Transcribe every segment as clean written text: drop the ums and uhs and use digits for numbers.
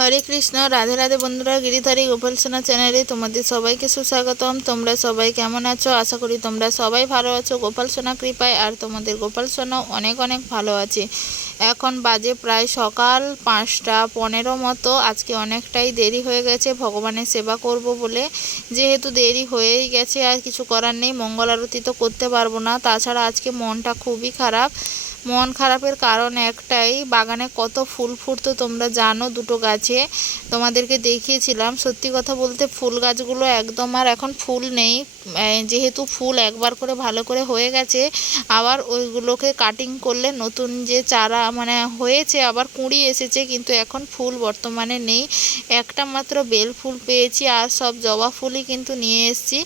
হরে কৃষ্ণ, রাধে রাধে বন্ধুরা। গিরিধারী গোপালসোনা চ্যানেলে তোমাদের সবাইকে সুস্বাগতম। তোমরা সবাই কেমন আছো? আশা করি তোমরা সবাই ভালো আছো গোপালসোনা কৃপায়। আর তোমাদের গোপালসোনাও অনেক অনেক ভালো আছে। এখন বাজে প্রায় সকাল 5টা 15 মতো। আজকে অনেকটাই দেরি হয়ে গেছে ভগবানের সেবা করব বলে। যেহেতু দেরি হয়েই গেছে আর কিছু করার নেই, মঙ্গল আরতি তো করতে পারবো না। তাছাড়া আজকে মনটা খুবই খারাপ। মন খারাপের কারণ একটাই, বাগানে কত ফুল ফুটতো তোমরা জানো, দুটো গাছে তোমাদেরকে দেখিয়েছিলাম। সত্যি কথা বলতে ফুল গাছগুলো একদম আর এখন ফুল নেই। যেহেতু ফুল একবার করে ভালো করে হয়ে গেছে, আবার ওইগুলোকে কাটিং করলে নতুন যে চারা হয়েছে, আবার কুঁড়ি এসেছে, কিন্তু এখন ফুল বর্তমানে নেই। একটা মাত্র বেল ফুল পেয়েছি, আর সব জবা ফুলই কিন্তু নিয়ে এসেছি।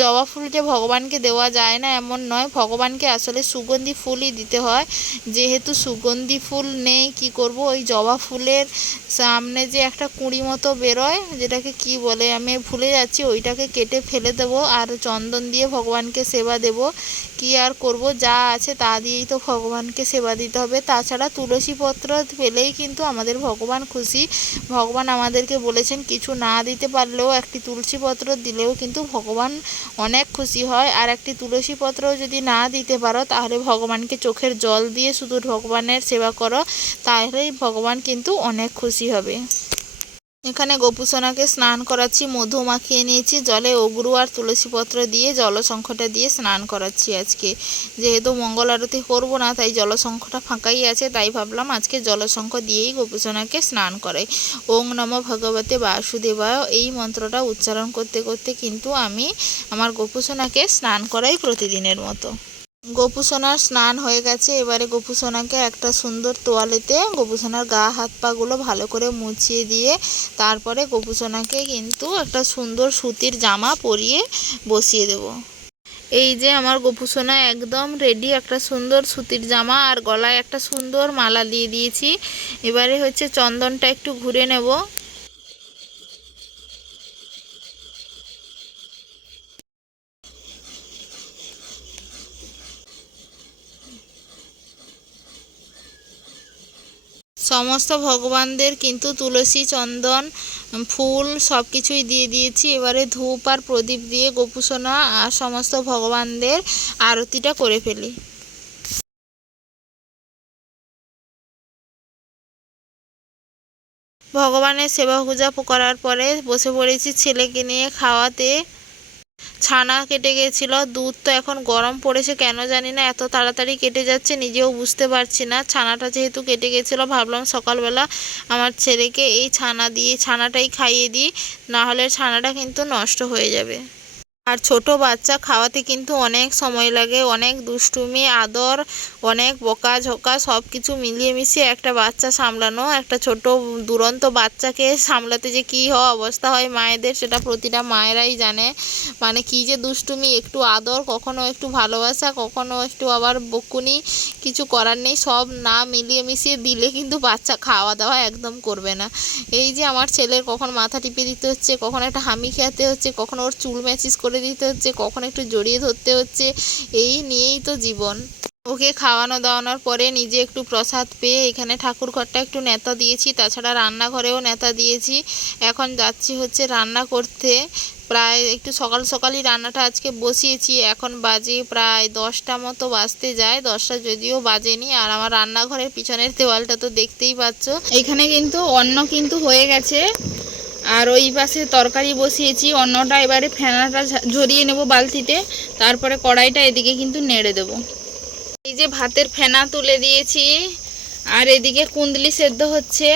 জবা ফুল যে ভগবানকে দেওয়া যায় না এমন নয়, ভগবানকে আসলে সুগন্ধি ফুলই দিতে হয়। যেহেতু সুগন্ধি ফুল নেই, কি করব, ওই জবা ফুলের সামনে যে একটা কুঁড়ি মতো বেরোয়, যেটাকে কি বলে আমি ভুলে যাচ্ছি, ওইটাকে কেটে ফেলে দেবো আর চন্দন দিয়ে ভগবানকে সেবা দেব। কি আর করব, যা আছে তা দিয়েই তো ভগবানকে সেবা দিতে হবে। তাছাড়া তুলসী পত্র পেলেই কিন্তু আমাদের ভগবান খুশি। ভগবান আমাদেরকে বলেছেন কিছু না দিতে পারলেও একটি তুলসী পত্র দিলেও কিন্তু ভগবান অনেক খুশি হয়। আর একটি তুলসী পত্রও যদি না দিতে পারো, তাহলে ভগবানকে চোখের জল দিয়ে শুধু ভগবানের সেবা করো, তাহলেই ভগবান কিন্তু অনেক খুশি হবে। এখানে গোপুসোনাকে স্নান করাচ্ছি, মধু মাখিয়ে নিয়েছি জলে, অগরু আর তুলসী পত্র দিয়ে জলশঙ্খটা দিয়ে স্নান করাচ্ছি আজকে। যেহেতু মঙ্গল আরতি করবো না, তাই জলশঙ্খটা ফাঁকাই আছে, তাই ভাবলাম আজকে জলশঙ্খ দিয়েই গোপুসোনাকে স্নান করাই। ওং নমো ভগবতে বাসুদেবায়, এই মন্ত্রটা উচ্চারণ করতে করতে কিন্তু আমি আমার গোপুসোনাকে স্নান করাই প্রতিদিনের মতো। গোপুসোনার স্নান হয়ে গেছে। এবারে গোপুসোনাকে একটা সুন্দর তোয়ালেতে গোপুসোনার গা হাত পাগুলো ভালো করে মুছিয়ে দিয়ে তারপরে গোপুসোনাকে কিন্তু একটা সুন্দর সুতির জামা পরিয়ে বসিয়ে দেব। এই যে আমার গোপুসোনা একদম রেডি, একটা সুন্দর সুতির জামা আর গলায় একটা সুন্দর মালা দিয়ে দিয়েছি। এবারে হচ্ছে চন্দনটা একটু ঘুরে নেব। সমস্ত ভগবানদের কিন্তু তুলসী, চন্দন, ফুল সব কিছুই দিয়ে দিয়েছি। এবারে ধূপ আর প্রদীপ দিয়ে গোপুসোনা আর সমস্ত ভগবানদের আরতিটা করে ফেলি। ভগবানের সেবা পূজা করার পরে বসে পড়েছি ছেলেকে নিয়ে খাওয়াতে। ছানা কেটে গেছিলো, দুধ তো এখন গরম পড়েছে কেন জানি না এত তাড়াতাড়ি কেটে যাচ্ছে, নিজেও বুঝতে পারছি না। ছানাটা যেহেতু কেটে গেছিলো, ভাবলাম সকালবেলা আমার ছেলেকে এই ছানাটাই খাইয়ে দিই, না হলে ছানাটা কিন্তু নষ্ট হয়ে যাবে। আর ছোট বাচ্চা খাওয়াতে কিন্তু অনেক সময় লাগে, অনেক দুষ্টুমি, আদর, অনেক বকাঝকা সব কিছু মিলিয়ে মিশিয়ে একটা বাচ্চা সামলানো, একটা ছোট দুরন্ত বাচ্চাকে সামলাতে যে কী অবস্থা হয় মায়েদের, সেটা প্রতিটা মায়েরাই জানে। কি যে দুষ্টুমি, একটু আদর, কখনো একটু ভালোবাসা, কখনো একটু আবার বকুনি, কিছু করার নেই। সব না মিলিয়ে মিশিয়ে দিলে কিন্তু বাচ্চা খাওয়া দাওয়া একদম করবে না। এই যে আমার ছেলের কখন মাথা টিপে দিতে হচ্ছে, কখন একটা হামি খেতে হচ্ছে, কখন ওর চুল ম্যাচিস করে দিতে হচ্ছে, কখন একটু জড়িয়ে ধরতে হচ্ছে, এই নিয়েই তো জীবন। ওকে খাওয়ানো দাওয়ানোর পরে নিজে একটু প্রসাদ পেয়ে এখানে ঠাকুর ঘরটা একটু নেতা দিয়েছি, তাছাড়া রান্নাঘরেও নেতা দিয়েছি। এখন যাচ্ছি হচ্ছে রান্না করতে। প্রায় একটু সকাল সকালই রান্নাটা আজকে বসিয়েছি। এখন বাজে প্রায় 10টা মতো বাজতে যায়, 10টা যদিও বাজেনি। আর আমার রান্নাঘরের পিছনের দেওয়ালটা তো দেখতেই পাচ্ছ। এখানে কিন্তু অন্ন কিন্তু হয়ে গেছে, আর ওই পাশে তরকারি বসিয়েছি। অন্নটা এবারে ফেনাটা ঝরিয়ে নেব বালতিতে, তারপরে কড়াইটা এদিকে কিন্তু নেড়ে দেব। এই যে ভাতের ফেনা তুলে দিয়েছি, আর এদিকে কুন্দলি সেদ্ধ হচ্ছে।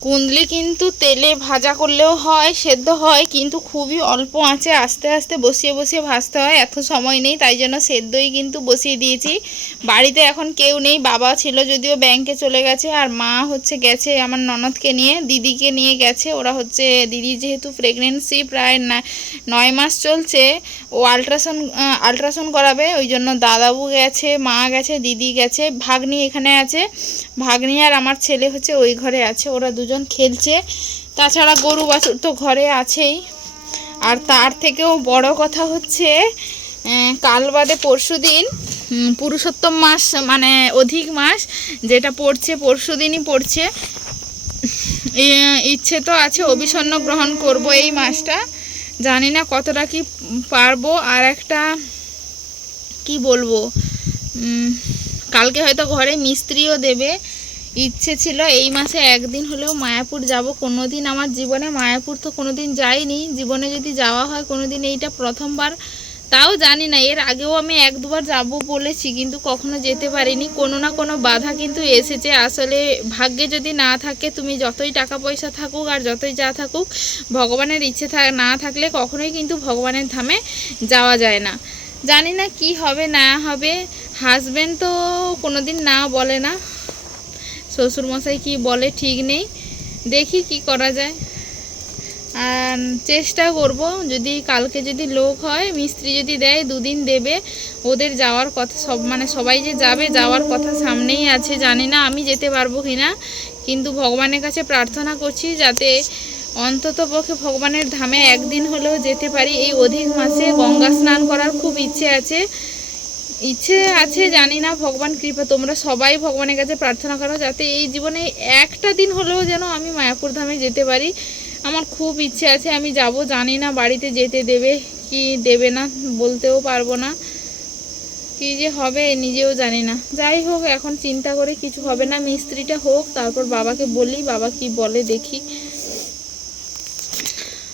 কুন্দলি কিন্তু তেলে ভাজা করলেও হয়, সেদ্ধ হয়, কিন্তু খুবই অল্প আঁচে আস্তে আস্তে বসিয়ে বসিয়ে ভাজতে হয়, এত সময় নেই, তাই জন্য সেদ্ধই কিন্তু বসিয়ে দিয়েছি। বাড়িতে এখন কেউ নেই, বাবা ছিল যদিও ব্যাংকে চলে গেছে, আর মা হচ্ছে গেছে আমার ননদকে নিয়ে, দিদিকে নিয়ে গেছে। ওরা হচ্ছে দিদি যেহেতু প্রেগনেন্সি প্রায় 9 মাস চলছে, ও আলট্রাসাউন্ড করাবে, ওই জন্য দাদাবু গেছে, মা গেছে, দিদি গেছে, ভাগ্নি এখানে আছে। ভাগ্নি আর আমার ছেলে হচ্ছে ওই ঘরে আছে, ওরা দুজন খেলছে। তাছাড়া গরু বাছুর তো ঘরে আছেই। আর তার থেকেও বড় কথা হচ্ছে কাল বাদে পরশু দিন পুরুষোত্তম মাস অধিক মাস যেটা পড়ছে, পরশু দিনই পড়ছে। ইচ্ছে তো আছে অভিসন্ন গ্রহণ করব এই মাসটা, জানি না কতটা কি পারবো। আর একটা কি বলবো, কালকে হয়তো ঘরে মিস্ত্রিও দেবে। ইচ্ছে ছিল এই মাসে একদিন হলেও মায়াপুর যাব। কোনোদিন আমার জীবনে মায়াপুর তো কোনোদিন যাইনি, জীবনে যদি যাওয়া হয় কোনোদিন এইটা প্রথমবার। তাও জানি না, এর আগেও আমি এক দুবার যাব বলেছি, কিন্তু কখনো যেতে পারিনি। কোনো না কোনো বাধা কিন্তু এসেছে। আসলে ভাগ্যে যদি না থাকে, তুমি যতই টাকা পয়সা থাকুক আর যতই যা থাকুক, ভগবানের ইচ্ছে না থাকলে কখনোই কিন্তু ভগবানের ধামে যাওয়া যায় না। জানি না কি হবে না হবে। হাজব্যান্ড তো কোনোদিন না বলে না, শ্বশুরমশাই কি বলে ঠিক নেই, দেখি কি করা যায়। আর চেষ্টা করব, যদি কালকে যদি লোক হয়, মিস্ত্রি যদি দেয়, দুদিন দেবে। ওদের যাওয়ার কথা সবাই যে যাবে, যাওয়ার কথা সামনেই আছে। জানি না আমি যেতে পারবো কি না, কিন্তু ভগবানের কাছে প্রার্থনা করছি যাতে অন্তত পক্ষে ভগবানের ধামে একদিন হলেও যেতে পারি। এই অধিক মাসে গঙ্গা স্নান করার খুব ইচ্ছে আছে, জানি না ভগবান কৃপা। তোমরা সবাই ভগবানের কাছে প্রার্থনা করো যাতে এই জীবনে একটা দিন হলেও যেন আমি মায়াপুর ধামে যেতে পারি। আমার খুব ইচ্ছে আছে, আমি যাব। জানি না বাড়িতে যেতে দেবে কি দেবে না, বলতেও পারবো না। কি যে হবে নিজেও জানি না। যাই হোক, এখন চিন্তা করে কিছু হবে না, মিস্ত্রিটা হোক, তারপর বাবাকে বলি, বাবা কি বলে দেখি।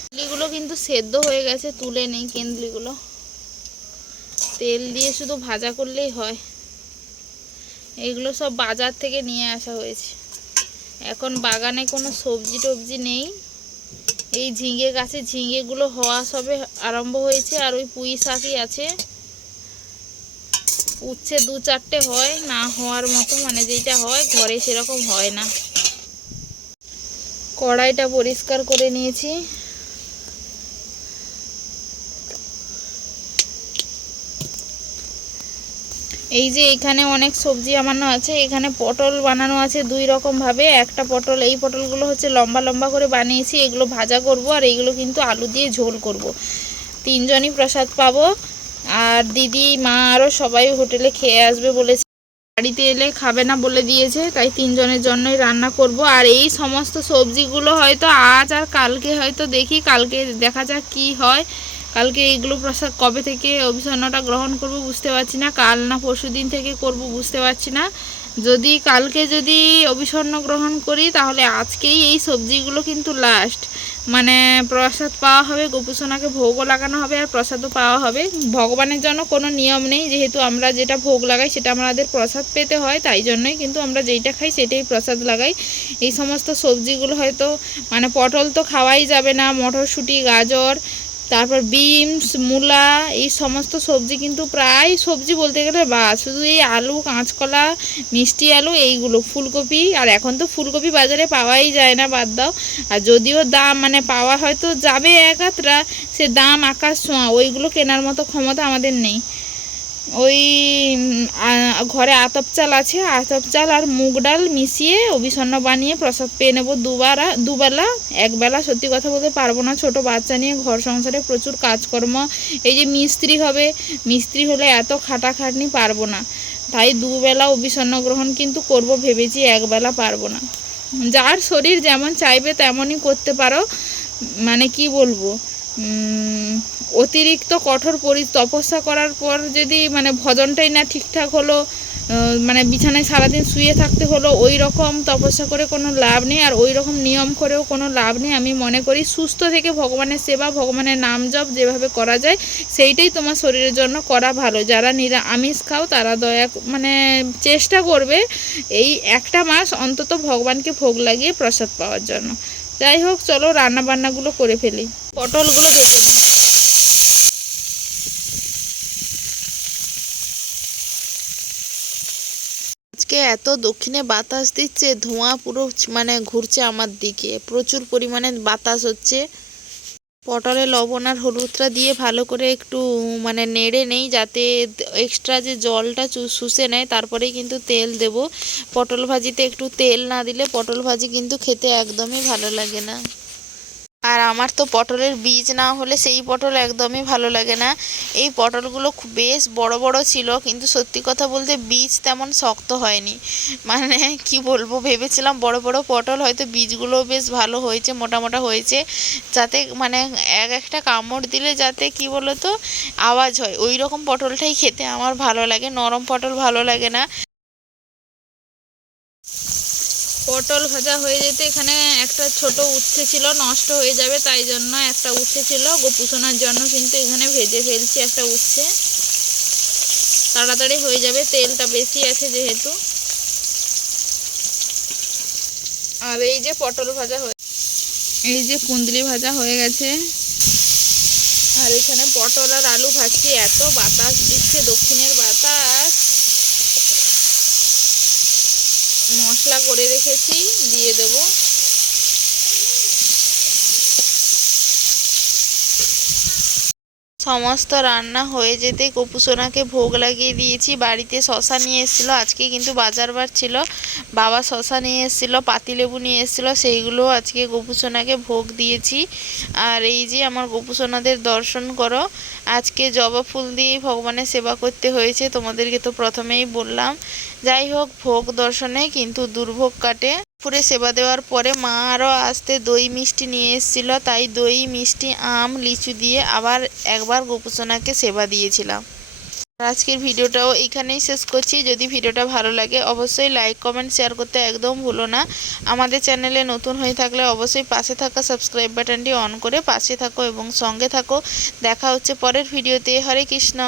কেন্দ্রিগুলো কিন্তু সেদ্ধ হয়ে গেছে, তুলে নেই কেন্দ্রিগুলো। তেল দিয়ে শুধু ভাজা করলেই হয়। এগুলো সব বাজার থেকে নিয়ে আসা হয়েছে। এখন বাগানে কোনো সবজি টবজি নেই। এই ঝিঙে গাছে ঝিঙেগুলো হওয়া সবে আরম্ভ হয়েছে, আর ওই পুঁই শাকই আছে। উচ্ছে 2-4টে হয়, না হওয়ার মতো, মানে যেটা হয় ঘরে সেরকম হয় না। কড়াইটা পরিষ্কার করে নিয়েছি। এই যে এখানে অনেক সবজি বানানো আছে। এখানে পটল বানানো আছে 2 রকম ভাবে। একটা পটল, এই পটলগুলো হচ্ছে লম্বা লম্বা করে বানিয়েছি, এগুলো ভাজা করব। আর এইগুলো কিন্তু আলু দিয়ে ঝোল করব। 3 জনই প্রসাদ পাবো। আর দিদি, মা, আরও সবাই হোটেলে খেয়ে আসবে বলেছে। বাড়িতে এলে খাবে না বলে দিয়েছে, তাই 3 জনের জন্যই রান্না করব। আর এই সমস্ত সবজিগুলো হয়তো আজ আর কালকে হয়তো দেখি, কালকে দেখা যাক কি হয়। কালকে এইগুলো প্রসাদ কবে থেকে অভিসন্নটা গ্রহণ করব বুঝতে পারছি না, কাল না পরশু দিন থেকে করব বুঝতে পারছি না। যদি কালকে যদি অভিসন্ন গ্রহণ করি, তাহলে আজকেই এই সবজিগুলো কিন্তু লাস্ট, মানে প্রসাদ পাওয়া হবে, গোপুসোনাকে ভোগও লাগানো হবে আর প্রসাদও পাওয়া হবে। ভগবানের জন্য কোনো নিয়ম নেই, যেহেতু আমরা যেটা ভোগ লাগাই সেটা আমাদের প্রসাদ পেতে হয়, তাই জন্যই কিন্তু আমরা যেইটা খাই সেটাই প্রসাদ লাগাই। এই সমস্ত সবজিগুলো হয়তো, মানে পটল তো খাওয়াই যাবে না, মটরশুঁটি, গাজর, তারপর বিনস, মূলা, এই সমস্ত সবজি কিন্তু প্রায় সবজি বলতে গেলে শুধু এই আলু, কাঁচকলা, মিষ্টি আলু, এইগুলো, ফুলকপি। আর এখন তো ফুলকপি বাজারে পাওয়াই যায় না, বাদ দাও। আর যদিও দাম, মানে পাওয়া হয়তো যাবে এক আধটা, সে দাম আকাশ ছোঁয়া, ওইগুলো কেনার মতো ক্ষমতা আমাদের নেই। ওই ঘরে আতপ চাল আছে, আতপ চাল আর মুগ ডাল মিশিয়ে অভিসন্ন বানিয়ে প্রসাদ পেয়ে নেবো দুবেলা। একবেলা সত্যি কথা বলতে পারবো না, ছোট বাচ্চা নিয়ে ঘর সংসারে প্রচুর কাজকর্ম। এই যে মিস্ত্রি হলে এত খাটাখাটনি পারবো না, তাই দুবেলা অভিসন্ন গ্রহণ কিন্তু করব ভেবেছি, একবেলা পারবো না। যার শরীর যেমন চাইবে তেমনই করতে পারো, মানে কি বলবো, অতিরিক্ত কঠোর তপস্যা করার পর যদি মানে ভজনটাই না ঠিকঠাক হলো, মানে বিছানায় সারাদিন শুয়ে থাকতে হলো, ওই রকম তপস্যা করে কোনো লাভ নেই, আর ওই রকম নিয়ম করেও কোনো লাভ নেই। আমি মনে করি সুস্থ থেকে ভগবানের সেবা, ভগবানের নাম জপ যেভাবে করা যায় সেইটাই তোমার শরীরের জন্য করা ভালো। যারা আমিষ খাও তারা মানে চেষ্টা করবে এই একটা মাস অন্তত ভগবানকে ভোগ লাগিয়ে প্রসাদ পাওয়ার জন্য। যাই হোক, চলো রান্না বান্নাগুলো করে ফেলি। পটলগুলো ভেজে নিই। আজকে এত দক্ষিণে বাতাস দিচ্ছে, ধোঁয়া পুরো মানে ঘুরছে আমার দিকে, প্রচুর পরিমাণে বাতাস হচ্ছে। পটলে লবণ আর হলুদটা দিয়ে ভালো করে একটু মানে নেড়ে নেই, যাতে এক্সট্রা যে জলটা শুষে নেয়, তারপরেই কিন্তু তেল দেব। পটল ভাজিতে একটু তেল না দিলে পটল ভাজি কিন্তু খেতে একদমই ভালো লাগে না। আর আমার তো পটলের বীজ না হলে সেই পটল একদমই ভালো লাগে না। এই পটলগুলো খুব বেশ বড় বড় ছিল, কিন্তু সত্যি কথা বলতে বীজ তেমন শক্ত হয়নি। মানে কি বলবো, ভেবেছিলাম বড় বড় পটল হয়তো বীজগুলোও বেশ ভালো হয়েছে, মোটা মোটা হয়েছে, যাতে মানে এক একটা কামড় দিলে যাতে কি বলতো আওয়াজ হয়, ওই রকম পটলটাই খেতে আমার ভালো লাগে, নরম পটল ভালো লাগে না। পটল ভাজা হয়ে যেতে এখানে একটা ছোট উচ্ছে ছিল, নষ্ট হয়ে যাবে তাই জন্য একটা উচ্ছে ছিল গোপুসোনার জন্য, কিন্তু এখানে ভেজে ফেলছি একটা উচ্ছে, তাড়াতাড়ি হয়ে যাবে, তেলটা বেশি আছে যেহেতু। আর এই যে পটল ভাজা হয়ে, এই যে কুন্দলি ভাজা হয়ে গেছে। আর এখানে পটল আর আলু ভাজছি, এত বাতাস দিচ্ছে, দক্ষিণের বাতাস। মশলা করে রেখেছি, দিয়ে দেবো। সমস্ত রান্না হয়ে যেতে গোপুসোনাকে ভোগ লাগিয়ে দিয়েছি। বাড়িতে শশা নিয়ে এসেছিলো, আজকে কিন্তু বাজার বার ছিল, বাবা শশা নিয়ে এসেছিলো, পাতিলেবু নিয়ে এসেছিলো, সেইগুলো আজকে গোপুসোনাকে ভোগ দিয়েছি। আর এই যে আমার গোপুসোনাদের দর্শন করো, আজকে জবা ফুল দিয়েই ভগবানের সেবা করতে হয়েছে, তোমাদেরকে তো প্রথমেই বললাম। যাই হোক, ভোগ দর্শনে কিন্তু দুর্ভোগ কাটে। দুপুরে সেবা দেওয়ার পরে মা আরও আসতে দই মিষ্টি নিয়ে এসেছিলো, তাই দই মিষ্টি আম লিচু দিয়ে আবার একবার গোপুসোনাকে সেবা দিয়েছিলাম। আজকের ভিডিওটাও এখানেই শেষ করছি। যদি ভিডিওটা ভালো লাগে অবশ্যই লাইক কমেন্ট শেয়ার করতে একদম ভুলো না। আমাদের চ্যানেলে নতুন হয়ে থাকলে অবশ্যই পাশে থাকা সাবস্ক্রাইব বাটনটি অন করে পাশে থাকো এবং সঙ্গে থাকো। দেখা হচ্ছে পরের ভিডিওতে। হরে কৃষ্ণ।